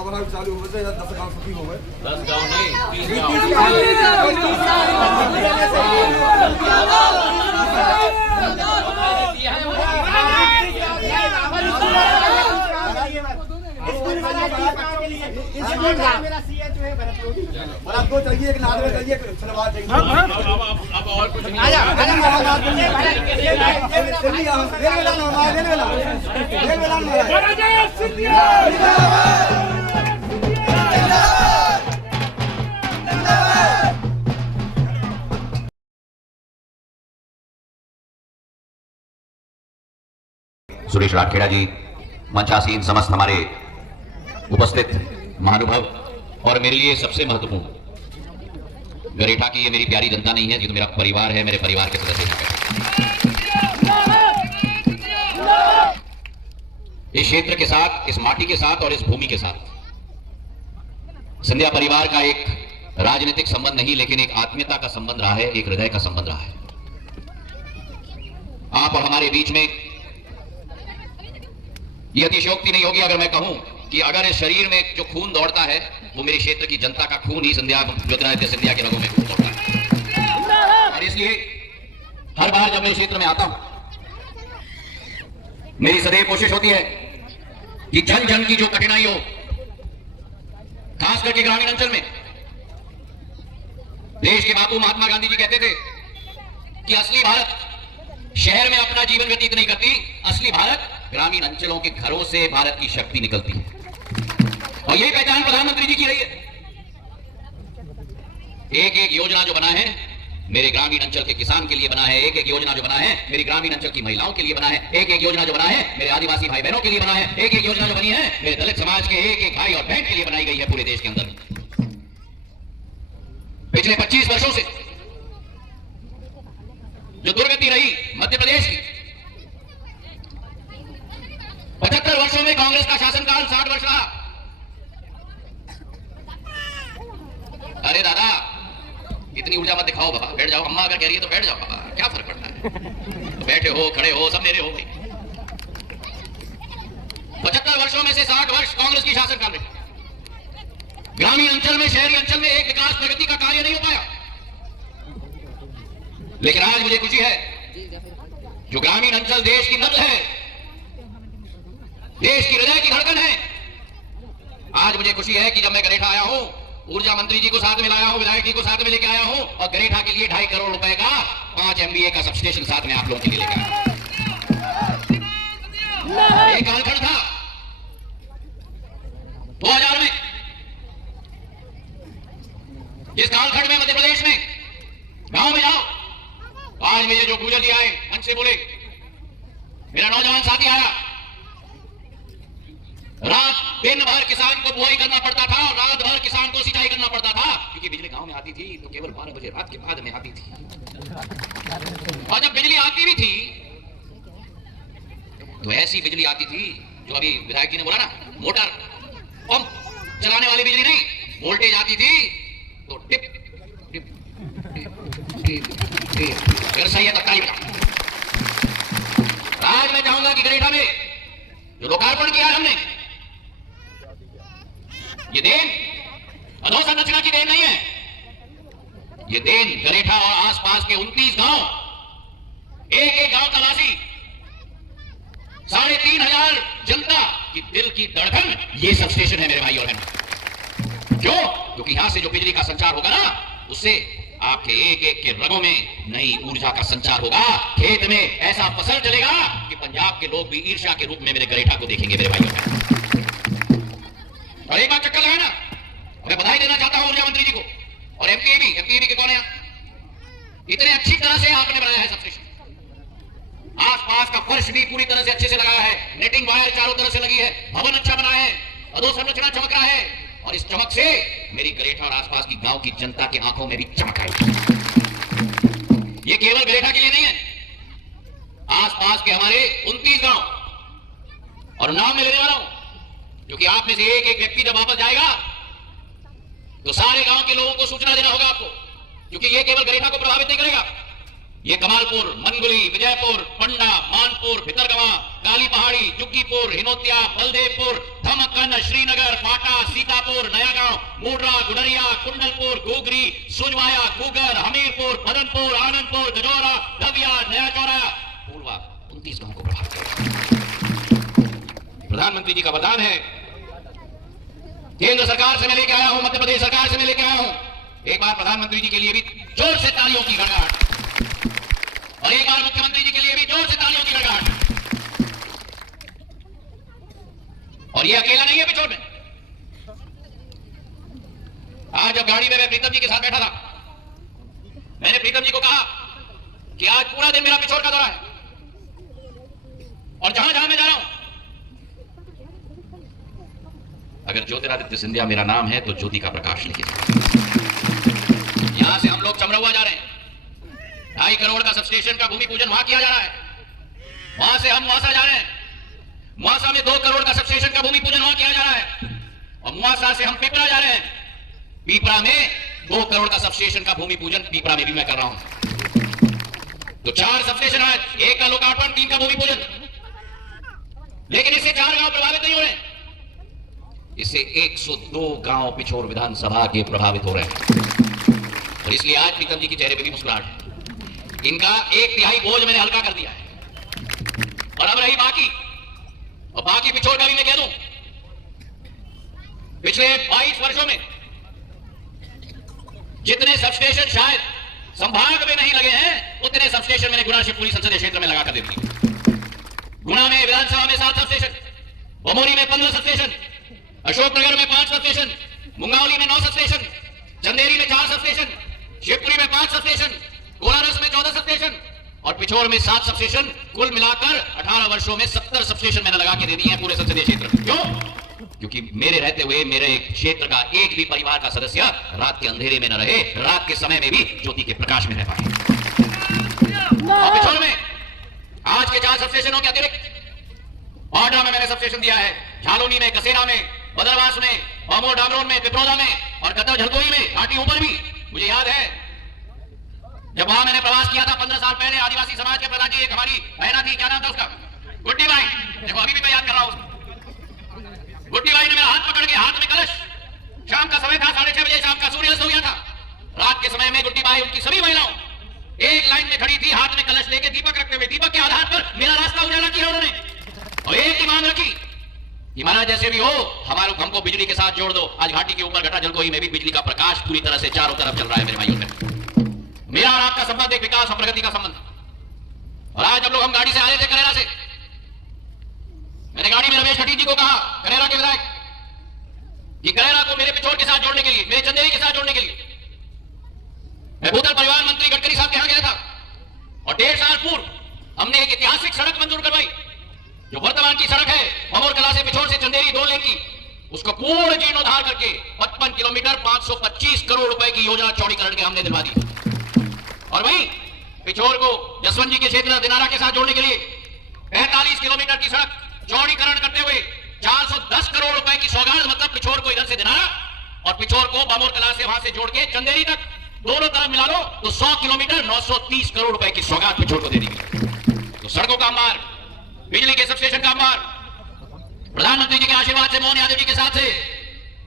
आवाज चालू हो गए 10 गांव छुट्टी हो गए 10 गांव नहीं 30 और आपको चाहिए एक नाद में चाहिए सलवार चाहिए अब और कुछ नहीं सुरेश राठखेड़ा जी, मंचासीन समस्त हमारे उपस्थित महानुभाव और मेरे लिए सबसे महत्वपूर्ण गरेठा की ये मेरी प्यारी जनता नहीं है, ये तो मेरा परिवार है, मेरे परिवार के सदस्य हैं। इस क्षेत्र के साथ, इस माटी के साथ और इस भूमि के साथ सिंधिया परिवार का एक राजनीतिक संबंध नहीं, लेकिन एक आत्मीयता का संबंध रहा है, एक हृदय का संबंध रहा है। आप और हमारे बीच में यह अतिशयोक्ति नहीं होगी अगर मैं कहूं कि अगर इस शरीर में जो खून दौड़ता है वो मेरे क्षेत्र की जनता का खून ही सिंधिया ज्योतिरादित्य सिंधिया के रगों में खून दौड़ता है। और इसलिए हर बार जब मैं इस क्षेत्र में आता हूं, मेरी सदैव कोशिश होती है कि जन जन की जो कठिनाई हो, खास करके ग्रामीण अंचल में, देश के बापू महात्मा गांधी जी कहते थे कि असली भारत शहर में अपना जीवन व्यतीत नहीं करती, असली भारत ग्रामीण अंचलों के घरों से भारत की शक्ति निकलती है। और यही पहचान प्रधानमंत्री जी की रही है। एक एक योजना जो बना है मेरे ग्रामीण अंचल के किसान के लिए बना है, एक एक योजना जो बना है मेरी ग्रामीण अंचल की महिलाओं के लिए बना है, एक एक योजना जो बना है मेरे आदिवासी भाई बहनों के लिए बना है, एक एक योजना जो बनी है मेरे दलित समाज के एक एक भाई और बहन के लिए बनाई गई है पूरे देश के अंदर। पिछले 25 वर्षों से जो दुर्गति रही मध्य प्रदेश की, 75 वर्षों में कांग्रेस का शासनकाल 60 वर्ष रहा। अरे दादा, इतनी ऊर्जा मत दिखाओ बाबा, बैठ जाओ। अम्मा अगर कह रही है तो बैठ जाओ बाबा, क्या फर्क पड़ता है, तो बैठे हो खड़े हो सब मेरे हो गए। 75 वर्षों में से 60 वर्ष कांग्रेस की शासनकाल में ग्रामीण अंचल में, शहरी अंचल में एक विकास प्रगति का कार्य नहीं हो पाया। लेकिन आज मुझे खुशी है, जो ग्रामीण अंचल देश की नब्ज है, देश की हृदय की धड़कन है। आज मुझे खुशी है कि जब मैं गरेठा आया हूं, ऊर्जा मंत्री जी को साथ में लाया हूं, विधायक जी को साथ में लेके आया हूं, और गरेठा के लिए 2.5 करोड़ रुपए का 5 MVA का सबस्टेशन साथ में आप लोगों के लिए लेकर आया। एक कालखंड था 2000 में, जिस कालखंड में मध्य प्रदेश में गांव में जाओ, आज मुझे जो गुजर जी आए मंच से बोले, मेरा नौजवान साथी आया, रात दिन भर किसान को बुआई करना पड़ता था, रात भर किसान को सिंचाई करना पड़ता था, क्योंकि बिजली गांव में आती थी तो केवल 12 बजे रात के बाद में आती थी। और जब बिजली आती भी थी तो ऐसी बिजली आती थी जो अभी विधायक जी ने बोला ना, मोटर पंप चलाने वाली बिजली नहीं, वोल्टेज आती थी तो टिप टिप टिप टिप, अगर सही है तो ताली बजाओ। आज मैं चाहूंगा कि गरेठा में जो लोकार्पण किया हमने, ये देन अधोसंरचना की देन नहीं है, ये देन गरेठा और आसपास के 29 गांव, एक एक गांव का वासी, 3500 जनता की दिल की धड़कन, ये सब स्टेशन है मेरे भाई और बहन। क्यों? क्योंकि यहां से जो बिजली का संचार होगा ना, उससे आपके एक एक के रगों में नई ऊर्जा का संचार होगा, खेत में ऐसा फसल चलेगा कि पंजाब के लोग भी ईर्ष्या के रूप में मेरे गरेठा को देखेंगे मेरे भाइयों। और एक बात चक्कर लगाना, मैं बधाई देना चाहता हूं ऊर्जा मंत्री जी को और एमपीएबी के कौन है, इतने अच्छी तरह से आपने बनाया है सबस्टेशन, आसपास का फर्श भी पूरी तरह से अच्छे से लगाया है, नेटिंग वायर चारों तरफ से लगी है, भवन अच्छा बना है, अधोसंरचना चमक रहा है, और इस चमक से मेरी गरेठा और आसपास की गांव की जनता की आंखों में भी चमक आई। ये केवल गरेठा के लिए नहीं है, आसपास के हमारे 29 गांव, और नाम मैं लेने वाला हूं क्योंकि आप में से एक एक व्यक्ति जब वापस जाएगा तो सारे गांव के लोगों को सूचना देना होगा आपको, क्योंकि ये केवल गरेठा को प्रभावित नहीं करेगा, ये कमालपुर, मनगुली, विजयपुर, पंडा, मानपुर, भितरगवा, काली पहाड़ी, जुग्गीपुर, हिनोतिया, बलदेवपुर, धमकन, श्रीनगर, पाटा, सीतापुर, नयागांव, मूडरा, गुडरिया, कुंडलपुर, गोगरी, सुजवाया, गुगर, हमीरपुर, मदनपुर, आनंदपुर, गजौरा, धविया, नया चौराया, पूर्वा 29 गांवों को प्रभावित करेगा। प्रधानमंत्री जी का वरदान है, केंद्र सरकार से मैं लेके आया हूं, मध्य प्रदेश सरकार से मैं लेके आया हूं। एक बार प्रधानमंत्री जी के लिए भी जोर से तालियों की गड़गड़ाहट, और एक बार मुख्यमंत्री जी के लिए भी जोर से तालियों की गड़गड़ाहट। और ये अकेला नहीं है पिछोर में। आज जब गाड़ी में मैं प्रीतम जी के साथ बैठा था, मैंने प्रीतम जी को कहा कि आज पूरा दिन मेरा पिछोर का दौरा है, और जहां जहां मैं जा रहा हूं, अगर ज्योतिरादित्य सिंधिया मेरा नाम है तो ज्योति का प्रकाश लिखिए। यहां से हम लोग चमरौआ जा रहे हैं, 2.5 करोड़ का सबस्टेशन का भूमि पूजन वहां किया जा रहा है। वहां से हम मुआसा जा रहे हैं, मुआसा में 2 करोड़ का सबस्टेशन का भूमि पूजन वहां किया जा रहा है। और मुआसा से हम पिपरा जा रहे हैं, पिपरा में 2 करोड़ का सबस्टेशन का भूमि पूजन पिपरा में भी मैं कर रहा हूं। तो 4 सबस्टेशन आज, 1 का लोकार्पण, 3 का भूमि पूजन। लेकिन इससे 4 गांव प्रभावित नहीं हो रहे, इससे 102 गांव पिछोर विधानसभा के प्रभावित हो रहे हैं। और इसलिए आज प्रीतम जी के चेहरे पर भी मुस्कुराहट है। इनका 1/3 बोझ मैंने हल्का कर दिया है। और अब रही बाकी, और बाकी पिछोर का भी मैं कह दूं, पिछले 22 वर्षों में जितने सबस्टेशन शायद संभाग में नहीं लगे हैं, उतने सबस्टेशन मैंने गुना शिवपुरी संसदीय क्षेत्र में लगा कर दे दिए। गुना में विधानसभा में 7 सबस्टेशन, बमोरी में 15 सबस्टेशन, अशोकनगर में 5 सबस्टेशन, मुंगावली में 9 सबस्टेशन, चंदेरी में 4 सबस्टेशन, शिवपुरी में 5 सबस्टेशन, कोलारस में 14 सबस्टेशन, और पिछोर में 7 सबस्टेशन। कुल मिलाकर 18 वर्षों में 70 सबस्टेशन मैंने लगा के दे दिए हैं पूरे संसदीय क्षेत्र में। क्यों? क्योंकि मेरे रहते हुए मेरे क्षेत्र का एक भी परिवार का सदस्य रात के अंधेरे में न रहे, रात के समय में भी ज्योति के प्रकाश में रह पाए। और पिछोर में आज के 4 सबस्टेशनों के अतिरिक्त पाडा में मैंने सबस्टेशन दिया है, झालोनी में, कसेरा में, बदरवास में, बामोर डामरोन में, पिपरोदा में, और कतर झलकोई में, घाटी ऊपर भी। मुझे याद है जब वहां मैंने प्रवास किया था 15 साल पहले, आदिवासी समाज के प्रधान जी, एक हमारी बहना थी, क्या नाम था उसका, गुड्डी बाई। देखो अभी भी मैं याद कर रहा हूं, गुड्डी बाई ने मेरा हाथ पकड़ के, हाथ में कलश, शाम का समय था, 6:30 बजे शाम का सूर्यास्त हो गया था। रात के समय में गुड्डी बाई उनकी सभी महिलाओं एक लाइन में खड़ी थी, हाथ में कलश लेके, दीपक रखते हुए। दीपक के आधार पर मेरा रास्ता उजाला किया उन्होंने, और एक ही मांग रखी कि महाराज जैसे भी हो हमारे हमको बिजली के साथ जोड़ दो। आज घाटी के ऊपर घटा जलकोई में भी बिजली का प्रकाश पूरी तरह से चारों तरफ चल रहा है मेरे भाइयों में। मेरा और आपका संबंध एक विकास और प्रगति का संबंध। और आज जब लोग हम गाड़ी से आ रहे थे करेरा से, मैंने गाड़ी में रमेश खटीक जी को कहा, करेरा के विधायक, कि करेरा को मेरे पिछोर के साथ जोड़ने के लिए, मेरे चंदेरी के साथ जोड़ने के लिए मैं भूतल परिवहन मंत्री गडकरी साहब के यहां गया था, और 1.5 साल पूर्व हमने एक ऐतिहासिक सड़क मंजूर करवाई, जो वर्तमान की सड़क है बमोर कला से पिछोर से चंदेरी 2 लेन की, उसको पूर्ण जीर्णोद्धार करके 55 किलोमीटर 525 करोड़ रुपए की योजना चौड़ीकरण के हमने दिलवा दी। और वहीं पिछोर को जसवंत जी के क्षेत्र दिनारा के साथ जोड़ने के लिए 45 किलोमीटर की सड़क चौड़ीकरण करते हुए 410 करोड़ रुपए की सौगात, मतलब पिछोर को इधर से दिनारा और पिछोर को बामोर कला से वहां से जोड़ के चंदेरी तक, दोनों तरफ मिला लो तो 100 किलोमीटर 930 करोड़ रुपए की सौगात पिछोर को दे दी गई। तो सड़कों का अंबार, बिजली के सबस्टेशन का अंबार, प्रधानमंत्री जी के आशीर्वाद से, मोहन यादव जी के साथ से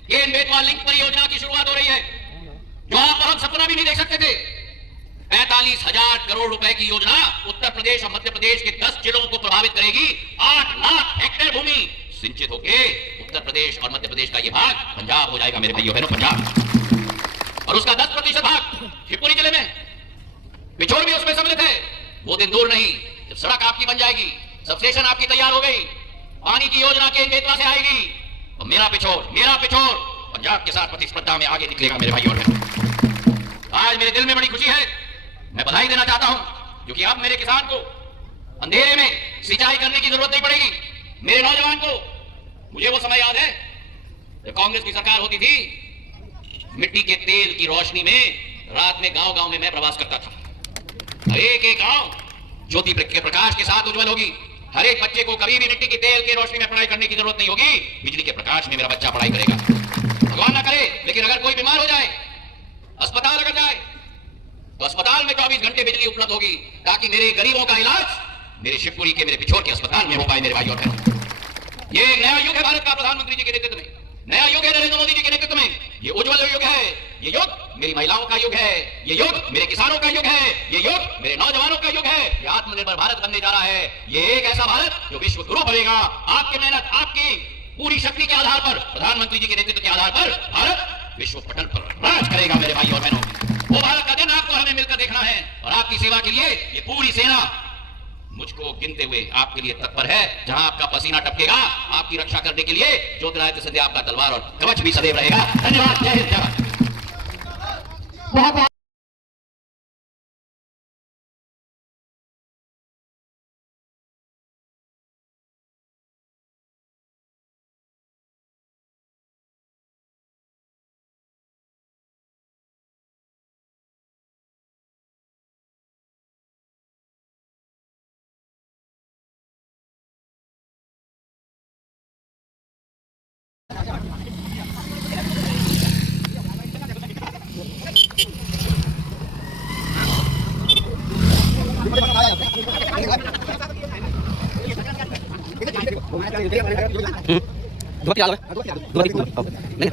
केन बेतवा लिंक परियोजना की शुरुआत हो रही है, जो आप हम सपना भी नहीं देख सकते थे। 45,000 करोड़ रुपए की योजना उत्तर प्रदेश और मध्य प्रदेश के 10 जिलों को प्रभावित करेगी। 8 लाख हेक्टेयर भूमि सिंचित होके उत्तर प्रदेश और मध्य प्रदेश का यह भाग पंजाब हो जाएगा मेरे भाइयों बहनों, पंजाब। और उसका 10% भाग शिवपुरी जिले में, पिछोर भी उसमें सम्मिलित है। वो दिन दूर नहीं जब सड़क आपकी बन जाएगी, सबस्टेशन आपकी तैयार हो गई, पानी की योजना केन बेतवा से आएगी, तो मेरा पिछोर पंजाब के साथ प्रतिस्पर्धा में आगे निकलेगा मेरे भाइयों बहनों। आज मेरे दिल में बड़ी खुशी है, मैं बधाई देना चाहता हूं, क्योंकि अब मेरे किसान को अंधेरे में सिंचाई करने की जरूरत नहीं पड़ेगी। मेरे नौजवान को, मुझे वो समय याद है जब कांग्रेस की सरकार होती थी, मिट्टी के तेल की रोशनी में रात में गांव-गांव में मैं प्रवास करता था। हर एक गांव ज्योति के प्रकाश के साथ उज्जवल होगी। हर एक बच्चे को कभी भी मिट्टी के तेल की रोशनी में पढ़ाई करने की जरूरत नहीं होगी, बिजली के प्रकाश में मेरा बच्चा पढ़ाई करेगा। भगवान ना करे, लेकिन अगर कोई बीमार हो जाए, अस्पताल अगर जाए, तो अस्पताल में 24 घंटे बिजली उपलब्ध होगी, ताकि मेरे गरीबों का इलाज मेरे शिवपुरी के, मेरे पिछोर के अस्पताल में हो पाए मेरे भाइयों और बहनों। ये एक नया युग है भारत का प्रधानमंत्री जी के नेतृत्व में, नया युग है नरेंद्र मोदी जी के नेतृत्व में। ये उज्जवल युग है, ये युग मेरी महिलाओं का युग है, ये युग मेरे किसानों का युग है, ये युग मेरे नौजवानों का युग है। ये आत्मनिर्भर भारत बनने जा रहा है। ये एक ऐसा भारत जो विश्व गुरु बनेगा। आपकी मेहनत, आपकी पूरी शक्ति के आधार पर, प्रधानमंत्री जी के नेतृत्व के आधार पर भारत विश्व पटल पर राज करेगा मेरे भाई और बहनों। वो भारत का दिन आपको हमें मिलकर देखना है और आपकी सेवा के लिए ये पूरी सेना मुझको गिनते हुए आपके लिए तत्पर है। जहां आपका पसीना टपकेगा, आपकी रक्षा करने के लिए ज्योतिरादित्य सिंधिया आपका तलवार और कवच भी सदैव रहेगा। धन्यवाद। जय हिंद, जय Bharat. Dua kali, dua kali.